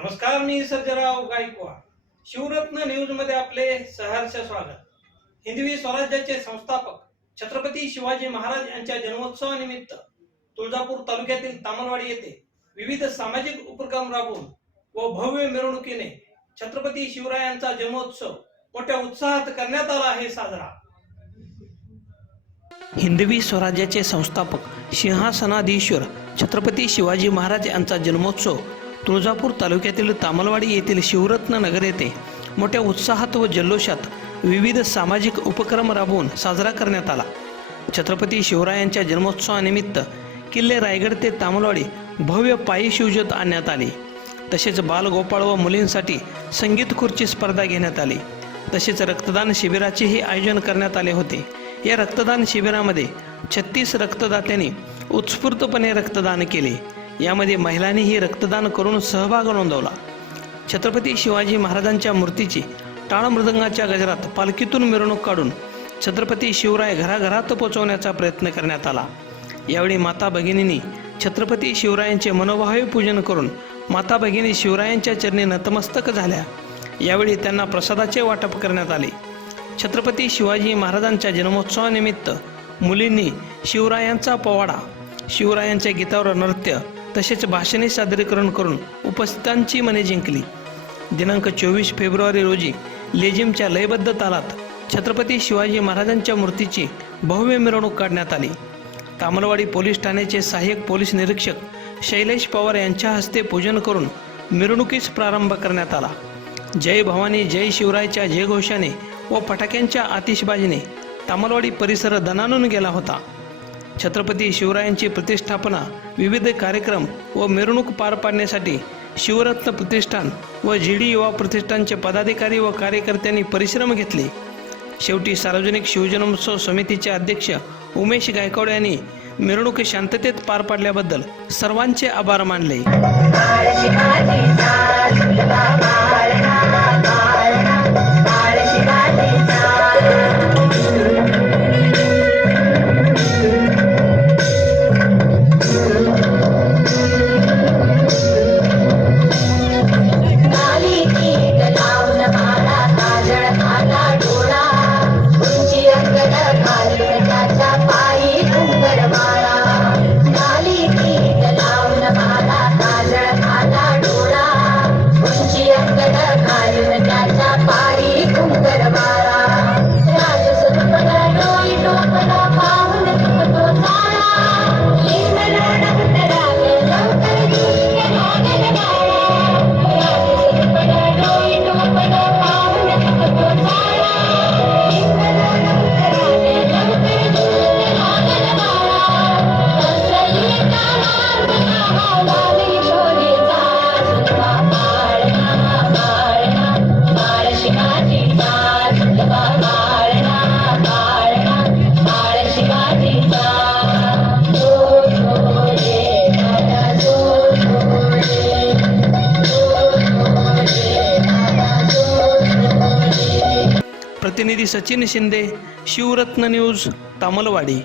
नमस्कार मी सर्जराव गायकवाड. शिवरत्न न्यूजमध्ये आपले सहर्ष स्वागत. हिंदवी स्वराज्याचे संस्थापक छत्रपती शिवाजी महाराज यांच्या जन्मोत्सवानिमित्त तुळजापूर तालुक्यातील तामलवाडी येथे विविध सामाजिक उपक्रम राबवून व भव्य मिरवणुकीने छत्रपती शिवरायांचा जन्मोत्सव मोठ्या उत्साहात करण्यात आला आहे साजरा. हिंदवी स्वराज्याचे संस्थापक सिंहासनाधीश्वर छत्रपती शिवाजी महाराज यांचा जन्मोत्सव तुळजापूर तालुक्यातील तामलवाडी येथील शिवरत्न नगर येथे मोठ्या उत्साहात व जल्लोषात विविध सामाजिक उपक्रम राबवून साजरा करण्यात आला. छत्रपती शिवरायांच्या जन्मोत्सवानिमित्त किल्ले रायगड ते तामलवाडी भव्य पायी शिवज्योत आणण्यात आली. तसेच बालगोपाळ व मुलींसाठी संगीत खुर्ची स्पर्धा घेण्यात आली. तसेच रक्तदान शिबिराचेही आयोजन करण्यात आले होते. या रक्तदान शिबिरामध्ये छत्तीस रक्तदात्यांनी उत्स्फूर्तपणे रक्तदान केले. यामध्ये महिलांनीही रक्तदान करून सहभाग नोंदवला. छत्रपती शिवाजी महाराजांच्या मूर्तीची टाळ मृदंगाच्या गजरात पालखीतून मिरवणूक काढून छत्रपती शिवराय घराघरात पोहोचवण्याचा प्रयत्न करण्यात आला. यावेळी माता भगिनींनी छत्रपती शिवरायांचे मनोभावे पूजन करून माता भगिनी शिवरायांच्या चरणी नतमस्तक झाल्या. यावेळी त्यांना प्रसादाचे वाटप करण्यात आले. छत्रपती शिवाजी महाराजांच्या जन्मोत्सवानिमित्त मुलींनी शिवरायांचा पोवाडा शिवरायांच्या गीतावर नृत्य तसेच भाषणे सादरीकरण करून उपस्थितांची मने जिंकली. दिनांक चोवीस फेब्रुवारी रोजी लेझिमच्या लयबद्ध तालात छत्रपती शिवाजी महाराजांच्या मूर्तीची भव्य मिरवणूक काढण्यात आली. तामलवाडी पोलीस ठाण्याचे सहाय्यक पोलीस निरीक्षक शैलेश पवार यांच्या हस्ते पूजन करून मिरवणुकीस प्रारंभ करण्यात आला. जय भवानी जय शिवरायच्या जयघोषाने व फटाक्यांच्या आतिषबाजीने तामलवाडी परिसर दणानून गेला होता. छत्रपती शिवरायांची प्रतिष्ठापना विविध कार्यक्रम व मिरवणूक पार पाडण्यासाठी शिवरत्न प्रतिष्ठान व जी डी युवा प्रतिष्ठानचे पदाधिकारी व कार्यकर्त्यांनी परिश्रम घेतले. शेवटी सार्वजनिक शिवजन्मोत्सव समितीचे अध्यक्ष उमेश गायकवाड यांनी मिरवणूक शांततेत पार पाडल्याबद्दल सर्वांचे आभार मानले. प्रतिनिधी सचिन शिंदे शिवरत्न न्यूज तामलवाडी.